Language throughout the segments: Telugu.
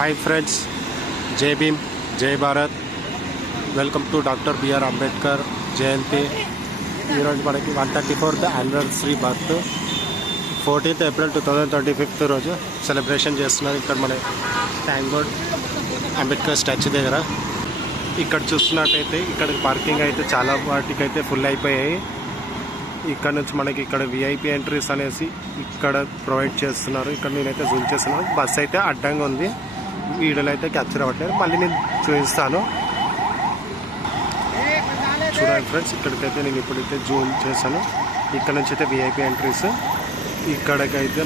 Hi friends, Jai Bhim, Jai Bharat. Welcome to doctor B R Ambedkar Jayanti. ఈరోజు మనకి 134th anniversary birth 14th April 2025 రోజు సెలబ్రేషన్ చేస్తున్నారు. ఇక్కడ మన ట్యాంక్ బోర్డ్ అంబేద్కర్ స్టాచ్యూ దగ్గర. ఇక్కడ చూస్తున్నట్టయితే ఇక్కడ పార్కింగ్ అయితే చాలా వాటికి అయితే ఫుల్ అయిపోయాయి. ఇక్కడ నుంచి మనకి ఇక్కడ విఐపి ఎంట్రీస్ అనేసి ఇక్కడ ప్రొవైడ్ చేస్తున్నారు. ఇక్కడ నేనైతే జూమ్ చేస్తున్నాను. బస్ అయితే అడ్డంగా ఉంది, వీడియోలో అయితే క్యాప్చర్ అవ్వట్లేదు. మళ్ళీ నేను చూపిస్తాను, చూడండి ఫ్రెండ్స్. ఇక్కడికైతే నేను ఇప్పుడైతే జూమ్ చేశాను. ఇక్కడ నుంచి అయితే విఐపి ఎంట్రీస్. ఇక్కడికైతే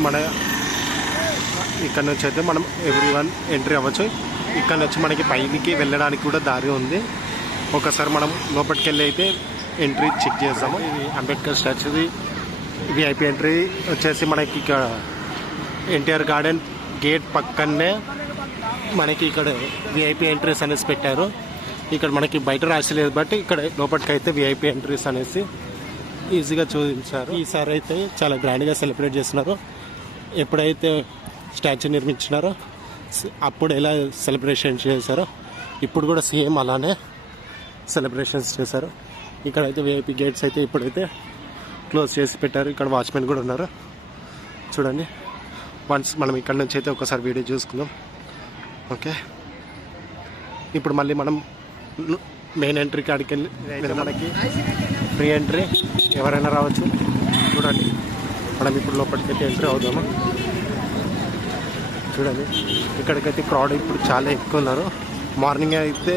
ఇక్కడ నుంచి అయితే మనం ఎవ్రీవన్ ఎంట్రీ అవ్వచ్చు. ఇక్కడ నుంచి మనకి పైకి వెళ్ళడానికి కూడా దారి ఉంది. ఒకసారి మనం లోపలికి వెళ్ళి అయితే ఎంట్రీ చెక్ చేస్తాము. ఇది అంబేద్కర్ స్టాచ్యూది విఐపి ఎంట్రీ వచ్చేసి మనకి ఇక్కడ ఎన్టీఆర్ గార్డెన్ గేట్ పక్కనే మనకి ఇక్కడ విఐపి ఎంట్రీస్ అనేసి పెట్టారు. ఇక్కడ మనకి బయట రాసలేదు, బట్ ఇక్కడ లోపలికి అయితే విఐపి ఎంట్రీస్ అనేసి ఈజీగా చూపించారు. ఈసారి అయితే చాలా గ్రాండ్గా సెలబ్రేట్ చేస్తున్నారు. ఎప్పుడైతే స్టాచ్యూ నిర్మించినారో అప్పుడు ఎలా సెలబ్రేషన్ చేశారో ఇప్పుడు కూడా సేమ్ అలానే సెలబ్రేషన్స్ చేశారు. ఇక్కడైతే విఐపి గేట్స్ అయితే ఇప్పుడైతే క్లోజ్ చేసి పెట్టారు. ఇక్కడ వాచ్మెన్ కూడా ఉన్నారు, చూడండి. వన్స్ మనం ఇక్కడ నుంచి అయితే ఒకసారి వీడియో చూసుకుందాం. ఓకే, ఇప్పుడు మళ్ళీ మనం మెయిన్ ఎంట్రీ కాడికి వెళ్ళి మనకి ఫ్రీ ఎంట్రీ, ఎవరైనా రావచ్చు. చూడండి, మనం ఇప్పుడు లోపలికైతే ఎంట్రీ అవుదాము. చూడండి, ఇక్కడికైతే క్రౌడ్ ఇప్పుడు చాలా ఎక్కువ ఉన్నారు. మార్నింగ్ అయితే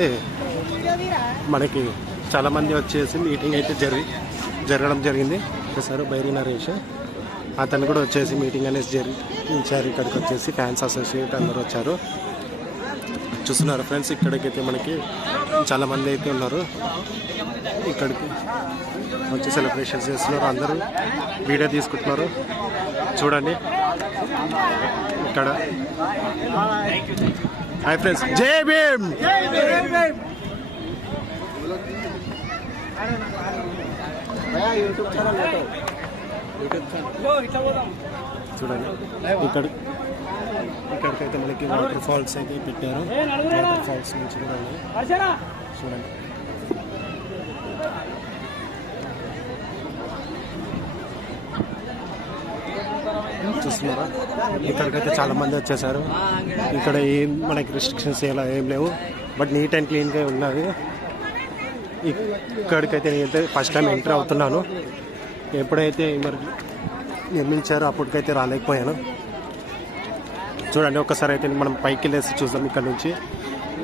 మనకి చాలామంది వచ్చేసి మీటింగ్ అయితే జరగడం జరిగింది. సార్ బైరీ నరేష్ అతను కూడా వచ్చేసి మీటింగ్ అనేసి జరిగించారు. ఇక్కడికి వచ్చేసి ఫ్యాన్స్ అసోసియేట్ అందరూ వచ్చారు. చూస్తున్నారు ఫ్రెండ్స్, ఇక్కడికైతే మనకి చాలామంది అయితే ఉన్నారు. ఇక్కడికి వచ్చి సెలబ్రేషన్స్ చేస్తున్నారు, అందరూ వీడియో తీసుకుంటున్నారు. చూడండి ఇక్కడ. Hi friends, Jai Bhim. చూడండి, ఇక్కడికైతే మనకి వాటర్ ఫాల్స్ అయితే పెట్టారు. వాటర్ ఫాల్స్ నుంచి కూడా ఉన్నాయి, చూడండి. చూస్తున్నారా, ఇక్కడికైతే చాలా మంది వచ్చేసారు. ఇక్కడ ఏం మనకి రిస్ట్రిక్షన్స్ ఇలా ఏం లేవు, బట్ నీట్ అండ్ క్లీన్గా ఉన్నది. ఇక్కడికైతే నేనైతే ఫస్ట్ టైం ఎంటర్ అవుతున్నాను. ఎప్పుడైతే మరి నిర్మించారో అప్పటికైతే రాలేకపోయాను. చూడండి, ఒక్కసారి అయితే మనం పైకి వెళ్ళేసి చూద్దాం. ఇక్కడ నుంచి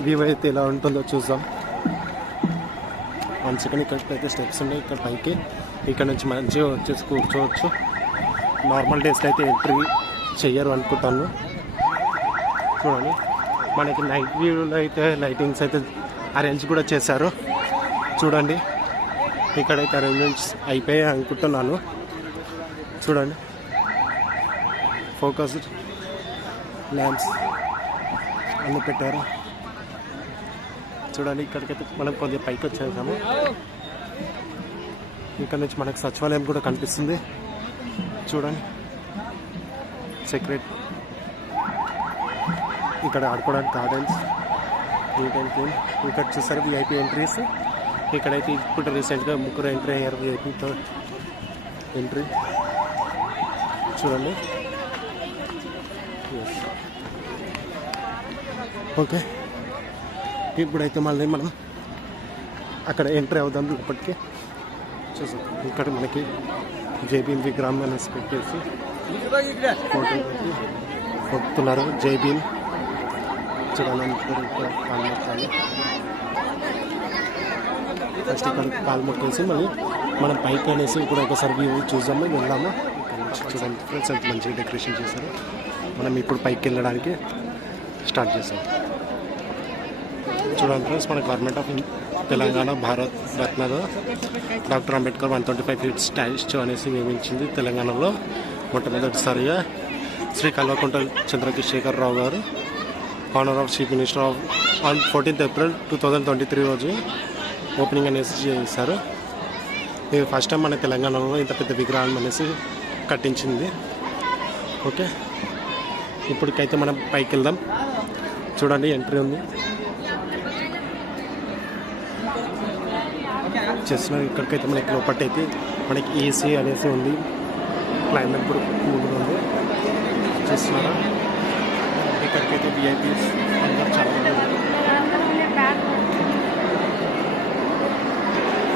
వ్యూ అయితే ఎలా ఉంటుందో చూద్దాం. 1 సెకండ్. ఇక్కడికైతే స్టెప్స్ ఉన్నాయి ఇక్కడ పైకి. ఇక్కడ నుంచి మంచిగా వచ్చేసి కూర్చోవచ్చు. నార్మల్ డేస్లో అయితే ఎంట్రీ చెయ్యరు అనుకుంటాను. చూడండి, మనకి నైట్ వ్యూలో అయితే లైటింగ్స్ అయితే అరేంజ్ కూడా చేశారు. చూడండి, ఇక్కడైతే అరేంజ్మెంట్స్ అయిపోయాయి అనుకుంటున్నాను. చూడండి, ఫోకస్డ్ ల్యాంప్స్ అన్నీ పెట్టారు. చూడండి, ఇక్కడికైతే మనం కొద్దిగా పైకి వచ్చేసాము. ఇక్కడ నుంచి మనకు సచివాలయం కూడా కనిపిస్తుంది. చూడండి, సెక్రెట్. ఇక్కడ ఆడుకోవడానికి గార్డెన్స్, నీట్ అండ్ క్లీన్. ఇక్కడ చూసారు విఐపి ఎంట్రీస్. ఇక్కడైతే ఇప్పుడు రీసెంట్గా 3 ఎంట్రీ అయ్యారు విఐపితో ఎంట్రీ. చూడండి, ఓకే. ఇప్పుడైతే మళ్ళీ మనం అక్కడ ఎంట్రీ అవుదాం ఇప్పటికీ. చూసాం, ఇక్కడ మనకి జై భీమ్ విగ్రహం అనేసి పెట్టేసి ఫోటో కొడుతున్నారు. జై భీమ్ చూడాలని ఫస్ట్ ఇక్కడ కాలు మొక్కేసి మళ్ళీ మనం పైకి అనేసి ఇప్పుడు ఒకసారి వ్యూ చూద్దాము, వెళ్దాము. ఇక్కడ నుంచి చూడండి ఫ్రెండ్స్, ఎంత మంచిగా డెకరేషన్ చేశారు. మనం ఇప్పుడు పైకి వెళ్ళడానికి స్టార్ట్ చేసాం. చూడండి ఫ్రెండ్స్, మన గవర్నమెంట్ ఆఫ్ తెలంగాణ భారత్ రత్నలో డాక్టర్ అంబేద్కర్ 125 feet స్టాచ్యూ అనేసి నియమించింది తెలంగాణలో. మొట్టమొదటిసారిగా Shri Kalvakuntla Chandrashekar Rao garu honour of chief minister on 14th April 2023 రోజు ఓపెనింగ్ అనేసి చేశారు. ఇది ఫస్ట్ టైం మన తెలంగాణలో ఇంత పెద్ద విగ్రహం అనేసి కట్టించింది. ఓకే, ఇప్పటికైతే మనం పైకి వెళ్దాం. చూడండి ఎంట్రీ ఉంది చేస్తున్నారు. ఇక్కడికైతే మనకి లోపట్టయితే మనకి ఏసీ అనేసి ఉంది, క్లైమేట్ కూడా కూల్గా ఉంది చూస్తున్నారా. ఇక్కడికైతే విఐపీస్ అందరూ చాలా మంది ఉన్నారు.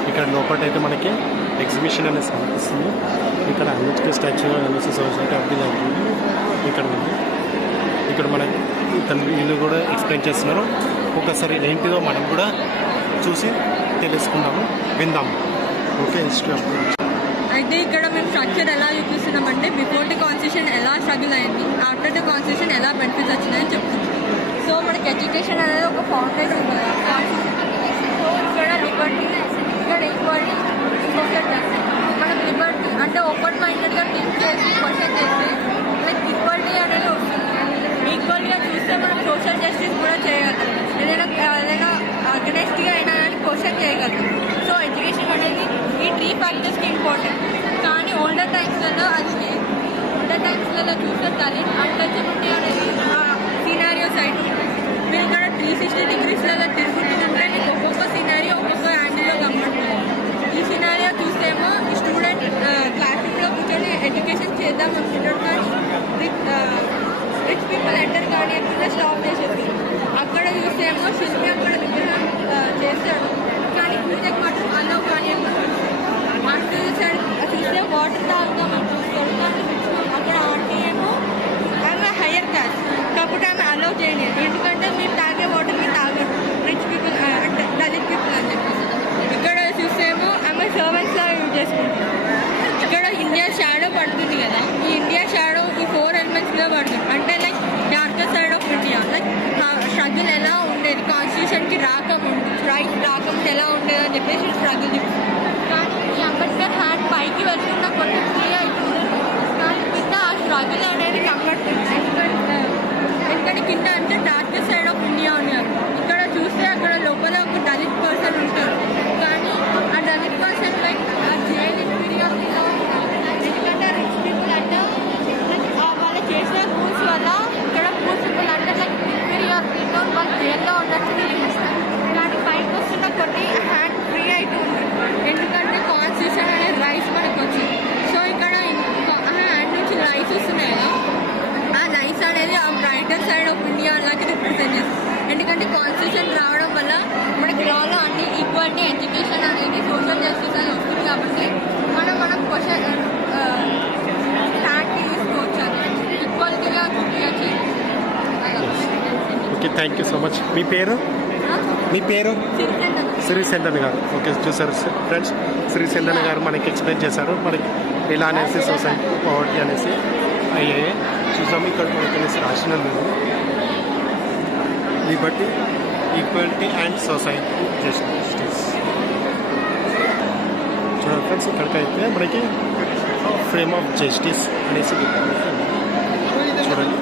ఇక్కడ లోపలైతే మనకి ఎగ్జిబిషన్ అనేసి కనిపిస్తుంది. ఇక్కడ అంబేద్కర్ స్టాచ్యూ అనేసి సొసైటీ ఆఫ్ ది లైబ్రరీ ఇక్కడ ఉంది. ఇక్కడ మనకి వీళ్ళు కూడా ఎక్స్ప్లెయిన్ చేస్తున్నారు. ఒకసారి ఏంటిదో మనం కూడా చూసి తెలుసుకుందాము, విందాము. ఓకే, హిస్టరీ ఆఫ్ అయితే ఇక్కడ మేము స్ట్రక్చర్ ఎలా చూపిస్తున్నామంటే బిఫోర్ ది కాన్స్టిట్యూషన్ ఎలా స్ట్రగుల్ అయింది, ఆఫ్టర్ ది కాన్స్టిట్యూషన్ ఎలా బెనిఫిట్స్ వచ్చినాయని చెప్తున్నాం. సో మనకి ఎడ్యుకేషన్ అనేది ఒక ఫౌండేషన్ కదా కాన్స్టిట్యూషన్. సో ఇక్కడ లిబర్టీ, ఇక్కడ ఈక్వాలిటీ, సోషల్ జస్టిస్. మనం లిబర్టీ అంటే ఓపెన్ మైండెడ్గా థింక్ చేసి క్వశ్చన్ చేస్తే లైక్ ఈక్వాలిటీ అనేది వస్తుంది. ఈక్వల్గా చూస్తే మనం సోషల్ జస్టిస్ కూడా చేయగలుగుతాం. ఏదైనా అగనెస్ట్గా అయినా కానీ క్వశ్చన్ చేయగలుగుతాం. సో ఎడ్యుకేషన్ అనేది ఈ 3 ఫ్యాక్టర్స్కి ఇంపార్టెంట్. కానీ ఓల్డర్ టైమ్స్లలో అది లేదు. ఓల్డర్ టైమ్స్లలో చూస్తే టాలెంట్ అన్టచబిలిటీ అనేది సినారియో సైడ్ ఉంటుంది. మీరు ఇక్కడ 360 డిగ్రీస్లలో తిరుగుతూ ఉంటే మీకు ఒక్కొక్క సినారియో ఒక్కొక్క యాంగిల్లో కనబడుతుంది. ఈ సినారియో చూస్తేమో ఈ స్టూడెంట్ క్లాస్ రూమ్లో కూర్చొని ఎడ్యుకేషన్ చేద్దాం అనుకుంటాడు, కానీ రిచ్ పీపుల్ ఎంటర్ కానీ ఎక్కడ స్టాప్ చేసేది. అక్కడ చూస్తేమో శిల్పి అక్కడ విగ్రహం చేస్తాడు, కానీ పూజకు మాత్రం అలౌ కానీ అటు సైడ్ చూస్తే వాటర్ తాగుతాం అనుకుంటాడు, కానీ అక్కడ ఆంటీ ఏమో ఆమె హయ్యర్ క్లాస్ కాకపోతే ఆమె అలౌ చేయలేదు. ఎందుకంటే మీరు తాగే వాటర్ని తాగదు రిచ్ పీపుల్ అంటే దళిత్ పీపుల్ అని చెప్పేసి. ఇక్కడ చూస్తేమో ఆమె సర్వెంట్స్లా యూజ్ చేసుకుంటారు. ఇక్కడ ఇండియా షాడో పడుతుంది కదా, ఈ ఇండియా షాడో ఈ 4 ఎలిమెంట్స్ మీద పడుతుంది. అంటే like darker side of India, like struggle ఎలా ఉండేది కాన్స్టిట్యూషన్కి రాకముందు, రైట్ రాకముందు ఎలా ఉండేది అని చెప్పేసి స్ట్రగుల్ చూపిస్తుంది. కానీ ఈ అంబేద్కర్ హ్యాండ్ పైకి వెళ్తున్న కొన్ని ఫ్రీ అవుతుంది, కానీ కింద ఆ స్ట్రగుల్ అనేది కనబడుతుంది. ఎందుకంటే కింద అంటే డార్కర్ సైడ్ ఆఫ్ ఇండియా ఉన్నారు. ఇక్కడ చూస్తే అక్కడ లోపల ఒక దళిత్ పర్సన్ ఉంటారు, కానీ ఆ దళిత్ పర్సన్ లైక్ జైల్ ఇన్ఫీరియారిటీలో ఉంటారు. ఎందుకంటే రిచ్ పీపుల్ అంటే వాళ్ళు చేసిన రూల్స్ వల్ల ఇక్కడ పూర్ పీపుల్ అంటే లైక్ ఇన్ఫీరియారిటీతో వాళ్ళు జైల్లో ఉన్నట్టు చూపిస్తారు. కానీ పైకి వస్తున్న కొన్ని హ్యాండ్ ఫ్రీ అవుతూ ఉంటుంది, ఎందుకంటే కాన్స్టిట్యూషన్ అనేది రైట్స్ మనకు వచ్చింది. సో ఇక్కడ హ్యాండ్ నుంచి రైట్స్ వస్తున్నాయి కదా, ఆ రైట్స్ అనేది ఆ బ్రైటర్ సైడ్ ఆఫ్ ఇండియా అలాగే రిప్రజెంట్ చేస్తుంది. ఎందుకంటే కాన్స్టిట్యూషన్ రావడం వల్ల మనకి లాలో అన్ని ఈక్వాలిటీ, ఎడ్యుకేషన్ అనేది సోషల్ జస్టిస్ అని వస్తుంది. కాబట్టి మనం క్వశ్చన్ స్టార్ట్ తీసుకోవచ్చు, ఈక్వాలిటీగా చూపించచ్చు. Okay, thank you so much. మీ పేరు? మీ పేరు? శ్రీచందన్ గారు. ఓకే, చూసారు ఫ్రెండ్స్, శ్రీచందన్ గారు మనకి ఎక్స్ప్లెయిన్ చేశారు మనకి ఇలా అనేసి సొసైటీ పవర్టీ అనేసి అయ్యాయి చూసాము. ఇక్కడ మనకి అనేసి రాసినది liberty, equality and society justice. చూడండి ఫ్రెండ్స్, ఇక్కడికైతే మనకి ఫ్రేమ్ ఆఫ్ జస్టిస్ అనేసి చూడండి.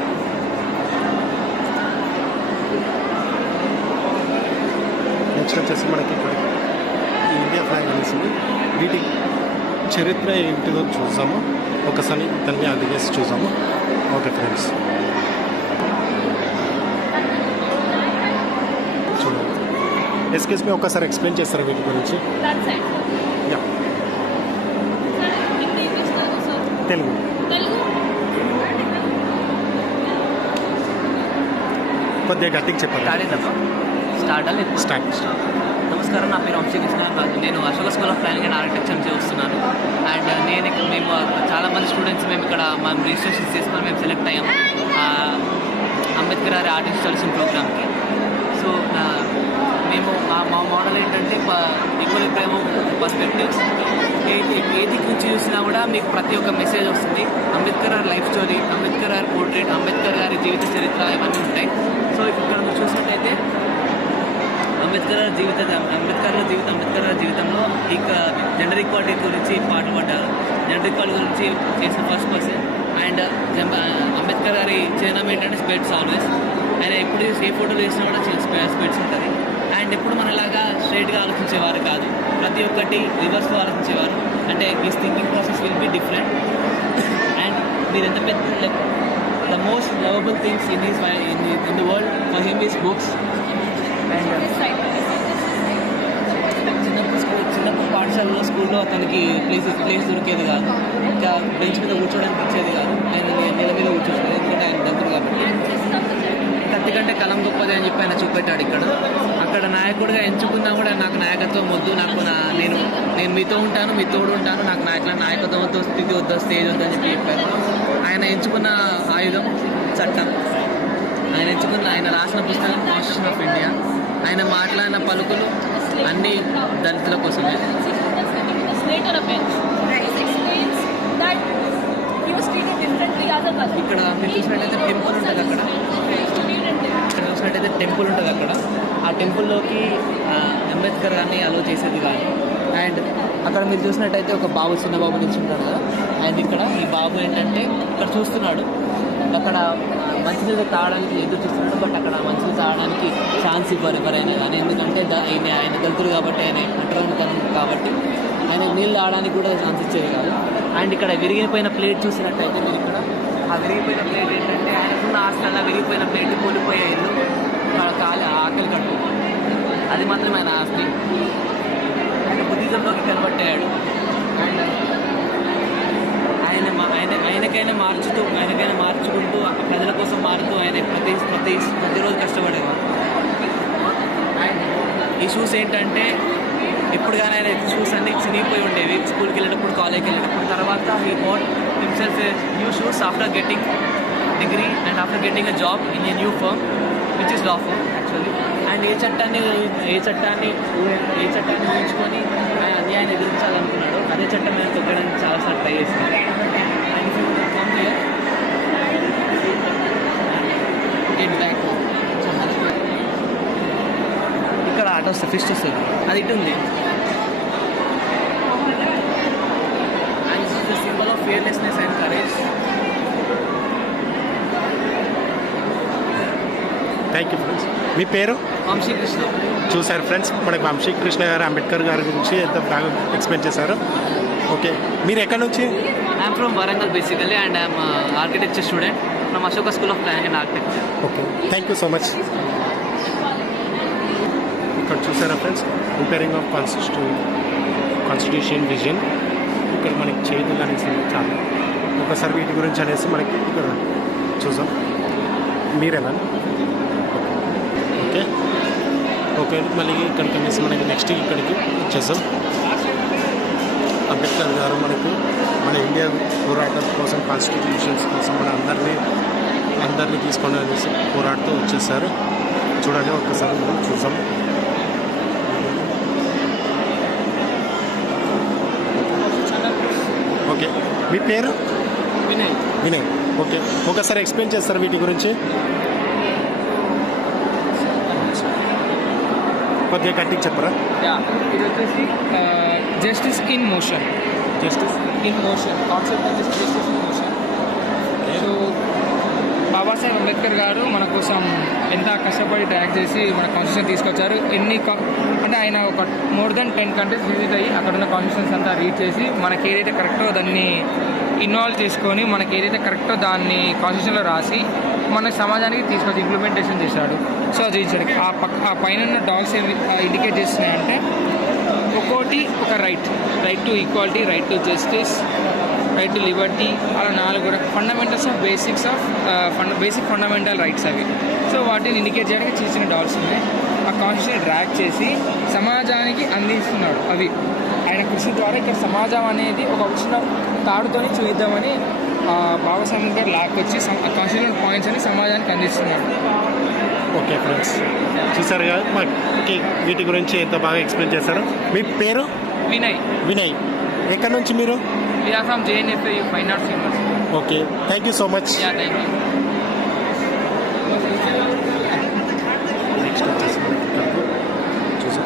నెక్స్ట్ వచ్చేసి మనకి ఇక్కడ ఇండియా ఫ్లాగ్ అనేసి వీటి చరిత్ర ఏంటిదో చూసాము. ఒకసారి దాన్ని అడిగేసి చూసాము. ఓకే ఫ్రెండ్స్, చూడండి. ఎస్కేస్ మీ ఒకసారి ఎక్స్ప్లెయిన్ చేస్తారు వీటి గురించి? తెలుగు కొద్దిగా గట్టిగా చెప్పండి. స్టార్ట్. నమస్కారం, నా పేరు వంశీకృష్ణ. నేను Ashoka school of planning and architecture చేస్తున్నాను. అండ్ మేము చాలామంది స్టూడెంట్స్ మేము ఇక్కడ మనం రిజిస్ట్రేషన్ చేసుకొని మేము సెలెక్ట్ అయ్యాము అంబేద్కర్ గారి ఆర్ట్ ఇన్స్టాలేషన్ ప్రోగ్రామ్కి. సో మేము మా మోడల్ ఏంటంటే ఈక్వల్ ప్రేమ పర్స్పెక్టివ్స్. ఏది గురించి చూసినా కూడా మీకు ప్రతి ఒక్క మెసేజ్ వస్తుంది. అంబేద్కర్ గారి లైఫ్ స్టోరీ, అంబేద్కర్ గారి పోర్ట్రేట్, అంబేద్కర్ గారి జీవిత చరిత్ర ఇవన్నీ ఉంటాయి. సో ఇక్కడ మీరు చూసినట్టయితే అంబేద్కర్ గారి జీవితంలో ఇక జెండర్ ఈక్వాలిటీ గురించి పాటు పడ్డారు. జెండర్ ఈక్వాలిటీ గురించి చేసిన ఫస్ట్ పర్సన్. అండ్ అంబేద్కర్ గారి చిహ్నం ఏంటంటే స్పెట్స్. ఆల్వేస్ ఆయన ఎప్పుడు ఏ ఫోటోలు వేసినా కూడా స్పెట్స్ ఉంటుంది. అండ్ ఎప్పుడు మనలాగా స్ట్రైట్గా ఆలోచించేవారు కాదు, ప్రతి ఒక్కటి రివర్స్లో ఆలోచించేవారు. అంటే his thinking process will be different. And మీరు ఎంత పెద్ద the most lovable things in the world for him is books. And చిన్నప్పుడు పాఠశాలలో స్కూల్లో అతనికి ప్లేస్ దొరికేది కాదు, ఇంకా బెంచ్ మీద కూర్చోడానికి ఇచ్చేది కాదు, ఆయన నెల మీద కూర్చోలేదు ఎందుకంటే ఆయన దగ్గర కాబట్టి. కత్తి కంటే కలం గొప్పది అని చెప్పి ఆయన చూపెట్టాడు. అక్కడ నాయకుడిగా ఎంచుకున్నా కూడా నాకు నాయకత్వం వద్దు, నేను మీతో ఉంటాను, మీ తోడు ఉంటాను, నాకు నాయకత్వం వద్దు, స్థితి వద్దు, స్టేజ్ వద్దు అని చెప్పి చెప్పారు. ఆయన ఎంచుకున్న ఆయుధం చట్టం. ఆయన రాసిన పుస్తకం కాన్స్టిట్యూషన్ ఆఫ్ ఇండియా. ఆయన మాట్లాడిన పలుకులు అన్ని దళితుల కోసమే. ఇక్కడ మీరు చూసినట్టయితే టెంపుల్ ఉంటుంది అక్కడ ఆ టెంపుల్లోకి అంబేద్కర్ గారిని అలో చేసేది కానీ. అండ్ అక్కడ మీరు చూసినట్టయితే ఒక చిన్న బాబు నిల్చుంటాడు కదా. అండ్ ఈ బాబు ఏంటంటే ఇక్కడ చూస్తున్నాడు, అక్కడ మంచినీళ్ళు తాగడానికి ఎదురు చూస్తున్నాడు. బట్ అక్కడ మంచినీళ్ళు తాగడానికి ఛాన్స్ ఇవ్వరు ఎవరైనా కానీ, ఎందుకంటే ఆయన దళితుడు కాబట్టి, ఆయన అంటరానితనం కాబట్టి ఆయన నీళ్ళు తాగడానికి కూడా ఛాన్స్ ఇచ్చేది కాదు. అండ్ ఇక్కడ విరిగిపోయిన ప్లేట్ చూసినట్టయితే మీరు ఇక్కడ ఆ విరిగిపోయిన ప్లేట్ ఏంటంటే ఆయనకున్న ఆస్తుల విరిగిపోయిన ప్లేట్, కూలిపోయే ఇల్లు, ఆకలి కట్టు, అది మాత్రమే ఆయన ఆస్తి. ఆయన బుద్ధిజంలోకి కన్వర్ట్ అయ్యాడు. అండ్ ఆయనకైనా మార్చుకుంటూ ప్రజల కోసం మారుతూ ఆయన ప్రతిరోజు కష్టపడేవారు. అండ్ ఈ షూస్ ఏంటంటే ఎప్పుడు కానీ ఆయన షూస్ అన్ని చినిగిపోయి ఉండేవి స్కూల్కి వెళ్ళేటప్పుడు, కాలేజ్కి వెళ్ళేటప్పుడు. తర్వాత he bought himself new shoes after getting degree and after getting a job in a new firm which is law firm actually. And ఏ చట్టాన్ని ఊహించుకొని ఆయన అన్యాయాన్ని ఎదిరించాలనుకున్నాడు. అదే చట్టం ఆయన తొక్కడానికి చాలాసార్లు ట్రై చేస్తున్నాడు. ఇక్కడ ఆటో వస్తుంది, ఫిస్ట్ వస్తుంది, అది ఇటు ఉంది. And this is the symbol of fearlessness and courage. Thank you friends. మీ పేరు? వంశీకృష్ణ. చూశారు ఫ్రెండ్స్, మనకు వంశీకృష్ణ గారు అంబేద్కర్ గారి గురించి ఎంత బాగా ఎక్స్ప్లెయిన్ చేశారు. ఓకే, మీరు ఎక్కడి నుంచి? I'm from Warangal basically and I'm architecture student from Ashoka school of planning and architecture. Okay, thank you so much. ఇక్కడ చూసారా friends, preparing of constitution vision. ఇక్కడ మనకి చేతులు అనేసి చాలా ఒకసారి వీటి గురించి అనేసి మనకి ఇక్కడ చూసాం. మీరేనా? ఓకే ఓకే, మళ్ళీ ఇక్కడికి అనేసి మనకి నెక్స్ట్ ఇక్కడికి వచ్చేసాం. అంబేద్కర్ గారు మన ఇండియా పోరాటం కోసం, కాన్స్టిట్యూషన్స్ కోసం అందరినీ తీసుకొని అనేసి పోరాడుతూ వచ్చేసారు. చూడండి ఒక్కసారి మనం చూసాం. ఓకే, మీ పేరు? వినయ్. ఓకే, ఒకసారి ఎక్స్ప్లెయిన్ చేస్తారు వీటి గురించి కొద్దిగా గట్టిగా చెప్పరా? ఇది వచ్చేసి జస్టిస్ ఇన్ మోషన్ కాన్సెప్ట్ వచ్చేసి justice in motion. So Babasaheb Ambedkar గారు మన కోసం ఎంత కష్టపడి ట్రాక్ చేసి మన కాన్స్టిట్యూషన్ తీసుకొచ్చారు. అంటే ఆయన ఒక మోర్ దెన్ 10 కంట్రీస్ విజిట్ అయ్యి అక్కడున్న కాన్స్టిట్యూషన్స్ అంతా రీడ్ చేసి మనకి ఏదైతే కరెక్టో దాన్ని ఇన్వాల్వ్ చేసుకొని మనకి ఏదైతే కరెక్టో దాన్ని కాన్స్టిట్యూషన్లో రాసి మన సమాజానికి తీసుకొచ్చి ఇంప్లిమెంటేషన్ చేశాడు. సో అది ఇచ్చాడు. ఆ పైన డాల్స్ ఏమి ఇండికేట్ చేస్తున్నాయంటే ఒక్కోటి ఒక right to equality, right to justice, right to Liberty, అలా 4 fundamentals of basic fundamental rights అవి. సో వాటిని ఇండికేట్ చేయడానికి చిన్న డాల్స్ ఉన్నాయి. ఆ కాన్స్టిట్యూషన్ డ్రాగ్ చేసి సమాజానికి అందిస్తున్నాడు. అవి ఆయన కృషి ద్వారా ఇక్కడ సమాజం అనేది ఒక చిన్న తాడుతోని చూద్దామని బాబాసాహెబ్ అంబేద్కర్ లాక్కొచ్చి కాన్స్టిట్యూషన్ పాయింట్స్ అని సమాజానికి అందిస్తున్నాడు. ఓకే ఫ్రెండ్స్, చూసారు కదా మాకు వీటి గురించి ఎంత బాగా ఎక్స్ప్లెయిన్ చేశారు. మీ పేరు? వినయ్. ఎక్కడి నుంచి మీరు? From JNFU fine arts university. Okay, thank you so much. Thank you. Next వచ్చేసి చూసాం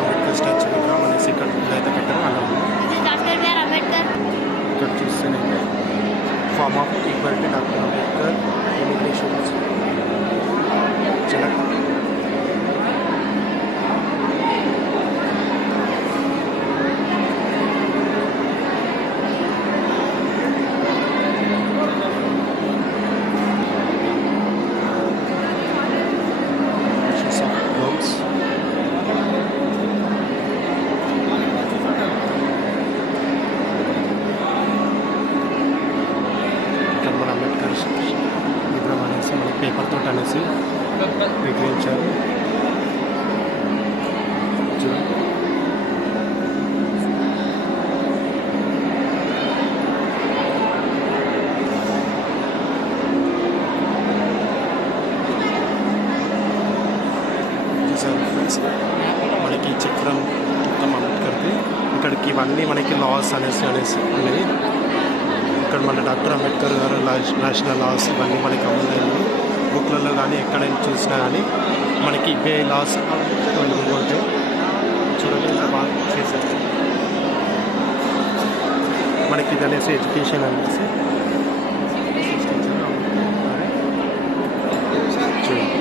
అంబేద్కర్ స్టాచ్యూ అనేసి ఇక్కడ అయితే పెట్టారు. అలా ఇక్కడ చూస్తేనే form of equality doctor Ambedkar immigration చిలక. విగ్రహం అనేసి మనకి పేపర్ తోటి అనేసి విగ్రహించారు. చూడండి. చూసారు ఫ్రెండ్స్, మనకి ఈ చిత్రం మొత్తం అంబేద్కర్ది. ఇక్కడికి ఇవన్నీ మనకి లాస్ అనేసి ఉన్నాయి. ఇక్కడ మన డాక్టర్ అంబేద్కర్ గారు నేషనల్ లాస్ ఇవన్నీ మనకి అమలైనవి. బుక్లలో కానీ ఎక్కడైనా చూసినా కానీ మనకి ఇవే లాస్ అవైలబుల్గా ఉంటాయి. చూడండి ఇలా బాగా చేశారు. మనకి ఇది అనేసి ఎడ్యుకేషన్ అనేసి చూడండి.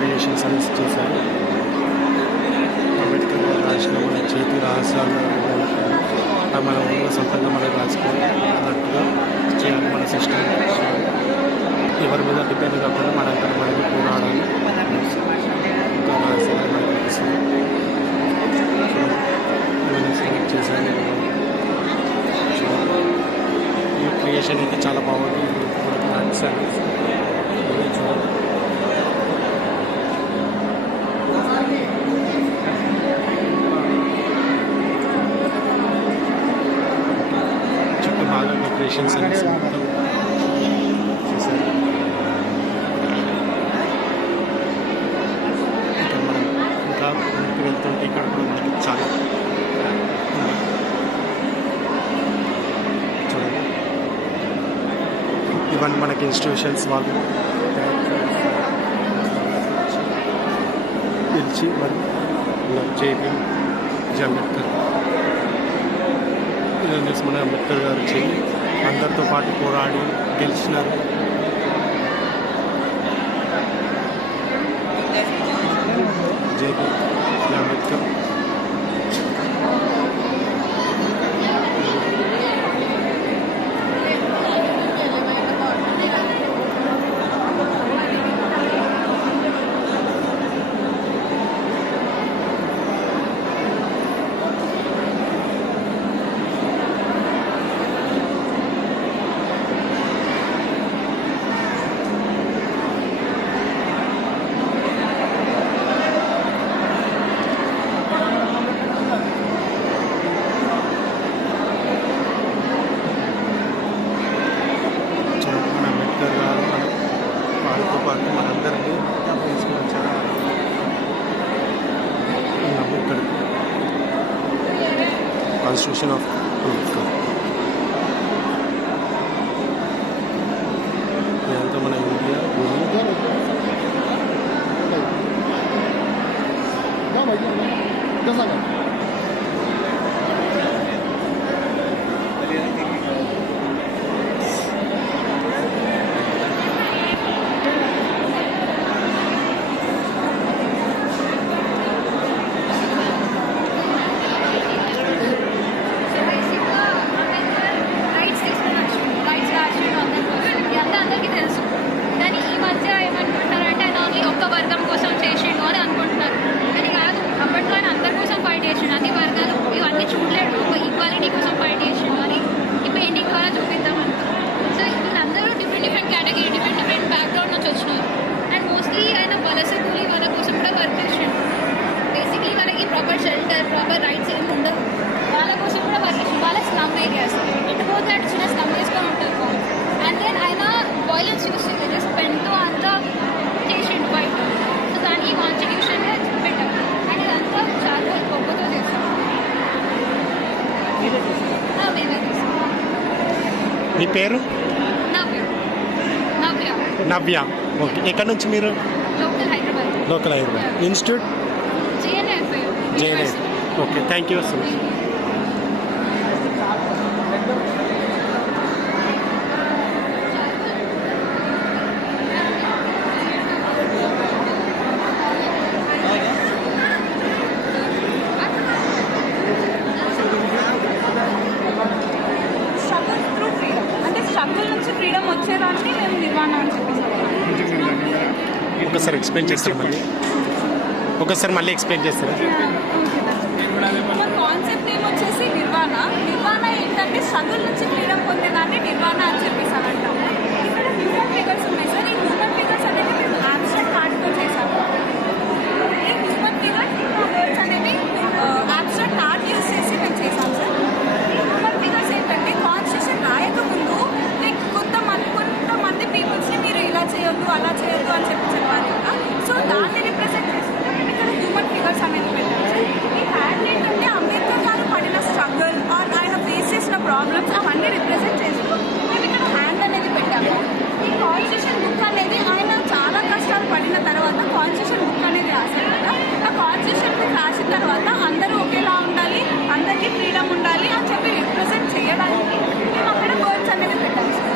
క్రియేషన్స్ అనేసి చేశారు. అంబేద్కర్ గారు రాసిన మన చేతి రహస్యాలు మన ఊళ్ళో సొంతంగా మనం రాసుకొని అన్నట్టుగా చేయాలి. మన సిస్టమ్ ఎవరి మీద డిపెండ్ కాకుండా మనంతా మనకి పోరాడాలి. ఇంకా రహస్యాలు మనకు అనిపిస్తుంది. సెలెక్ట్ చేశాను. ఈ క్రియేషన్ అయితే చాలా బాగుంది. నచ్చాలి. చుట్టూ బాగా డెకరేషన్స్ అనేసి మొత్తం చేశారు. ఇక్కడ మనం ఇంకా ముందుకు వెళ్తుంటే ఇక్కడ కూడా మనకి చాలా చూడండి. ఇవన్నీ మనకి ఇన్స్టిట్యూషన్స్ వాళ్ళు పిలిచి మరి జేపీ అంబేద్కర్ ఇదంతా మన అంబేద్కర్ గారు వచ్చి అందరితో పాటు పోరాడి గెలిచినారు. జేపీ అంబేద్కర్ మనందరినీ తీసుకుని వచ్చారు. అంబేద్కర్ కాన్స్టిట్యూషన్ ఆఫ్ అంబేద్కర్ ఇదంతా మన ఇండియా భూమి. మీ పేరు? నవ్య. ఓకే, ఎక్కడి నుంచి మీరు? Local Hyderabad. Institute? JNF. Okay, thank you so much. Explain చేస్తారు మళ్ళీ ఒకసారి మళ్ళీ ఎక్స్ప్లెయిన్ చేస్తారా? మన కాన్సెప్ట్ ఏమొచ్చేసి నిర్వాణ. నిర్వాణ ఏంటంటే స్ట్రగుల్ నుంచి ఫ్రీడమ్ పొందేదాన్ని నిర్వాణ అని చెప్పేసి అని అంటాం. ఇక్కడ హ్యూమన్ ఫిగర్స్ ఉన్నాయి సార్. ఈ హ్యూమన్ ఫిగర్స్ అనేది మేము ఆబ్స్ట్రాక్ట్ ఆర్ట్తో చేసాము. ఈ హ్యూమన్ ఫిగర్స్ వర్డ్స్ అనేవి ఆబ్స్ట్రాక్ట్ ఆర్ట్ యూస్ చేసి మేము చేసాం సార్. ఈ హ్యూమన్ ఫిగర్స్ ఏంటంటే కాన్స్టిట్యూషన్ రాయకముందు లైక్ కొంతమంది పీపుల్స్ని మీరు ఇలా చేయొద్దు అలా చేయొద్దు అని చెప్పారు కదా. సో దాన్ని రిప్రజెంట్ చేసుకుంటే మేము ఇక్కడ హ్యూమన్ ఫిగర్స్ అనేది పెట్టాం సార్. ఈ హ్యాండ్ ఏంటంటే అంబేద్కర్ గారు పడిన స్ట్రగుల్ ఆయన ఫేస్ చేసిన ప్రాబ్లమ్స్ అవన్నీ రిప్రజెంట్ చేస్తూ మేము ఇక్కడ హ్యాండ్ అనేది పెట్టాము. ఈ కాన్స్టిట్యూషన్ బుక్ అనేది ఆయన చాలా కష్టాలు పడిన తర్వాత కాన్స్టిట్యూషన్ బుక్ అనేది రాశారు కదా. ఆ కాన్స్టిట్యూషన్ బుక్ రాసిన తర్వాత అందరూ ఒకేలా ఉండాలి, అందరికీ ఫ్రీడమ్ ఉండాలి అని చెప్పి రిప్రజెంట్ చేయడానికి మేము అక్కడ వర్డ్స్ అనేది పెట్టాము సార్.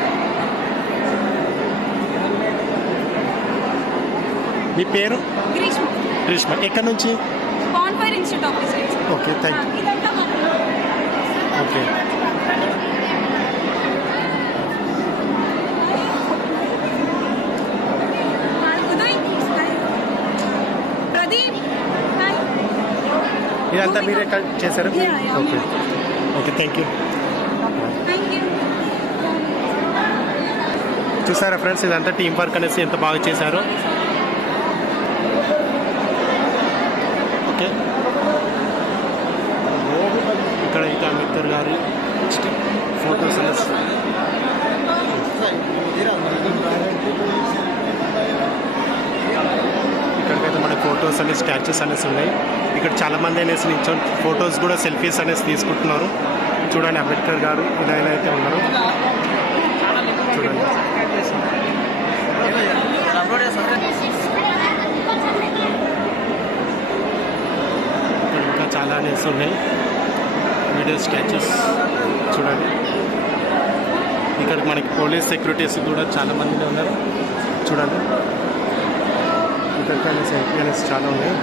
మీ పేరు? గ్రీష్మ. గ్రీష్మ. ఎక్కడి నుంచి? Bonfire institute of research. Okay, thank you. ఇదంతా ఓకే, ప్రదీప్. ఇదంతా మీరే చేశారు? Yeah, yeah. Okay okay, thank you. Thank you. చూసారా ఫ్రెండ్స్, ఇదంతా టీం వర్క్ అనేసి ఎంత బాగా చేశారు. ఓకే, ఇక్కడ అయితే అంబేద్కర్ గారి ఫోటోస్ అనేసి ఇక్కడికైతే మన ఫొటోస్ అనేసి స్టాచ్యూస్ అనేసి ఉన్నాయి. ఇక్కడ చాలామంది అనేసి నిల్చొని ఫొటోస్ కూడా సెల్ఫీస్ అనేసి తీసుకుంటున్నారు. చూడండి అంబేద్కర్ గారు ఇలా ఇలా అయితే ఉన్నారు. చూడండి, ఇక్కడ ఇంకా చాలా అనేసి ఉన్నాయి వీడియో స్టాచ్యూస్. చూడండి, ఇక్కడ మనకి పోలీస్ సెక్యూరిటీస్ కూడా చాలా మంది ఉన్నారు. చూడండి, ఇక్కడ సెల్ఫీ అనేసి చాలా ఉన్నాయి.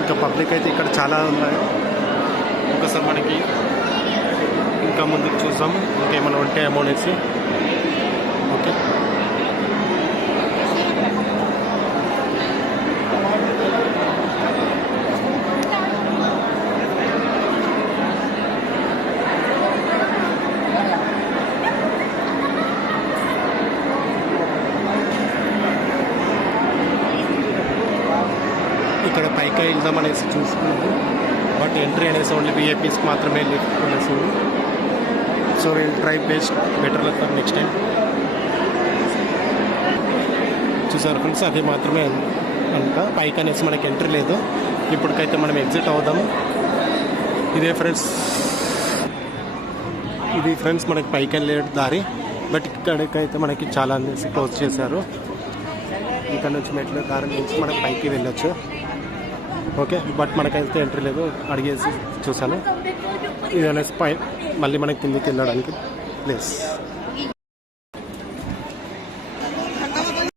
ఇంకా పబ్లిక్ అయితే ఇక్కడ చాలా ఉన్నాయి. ఒకసారి మనకి ఇంకా ముందుకు చూసాం ఇంకేమైనా ఉంటాయేమో అనేసి. ఓకే, ఇక్కడ పైకి వెళ్దాం అనేసి చూసుకున్నాము. బట్ ఎంట్రీ అనేసి ఓన్లీ విఐపీస్ మాత్రమే అనేసి. So will try better luck for next time. చూసారు ఫ్రెండ్స్, అది మాత్రమే అంట. పైకి అనేసి మనకి ఎంట్రీ లేదు. ఇప్పటికైతే మనం ఎగ్జిట్ అవుదాము. ఇదే ఫ్రెండ్స్, ఇది ఫ్రెండ్స్ మనకి పైకి వెళ్ళే దారి. బట్ ఇక్కడికైతే మనకి చాలా అనేసి క్లోజ్ చేశారు. ఇక్కడ నుంచి మెట్ల దారి నుంచి మనం పైకి వెళ్ళొచ్చు. ఓకే, బట్ మనకైతే ఎంట్రీ లేదు. అడిగేసి చూసాను. ఇది అనేసి మళ్ళీ మనకి కిందకి వెళ్ళడానికి ప్లేస్.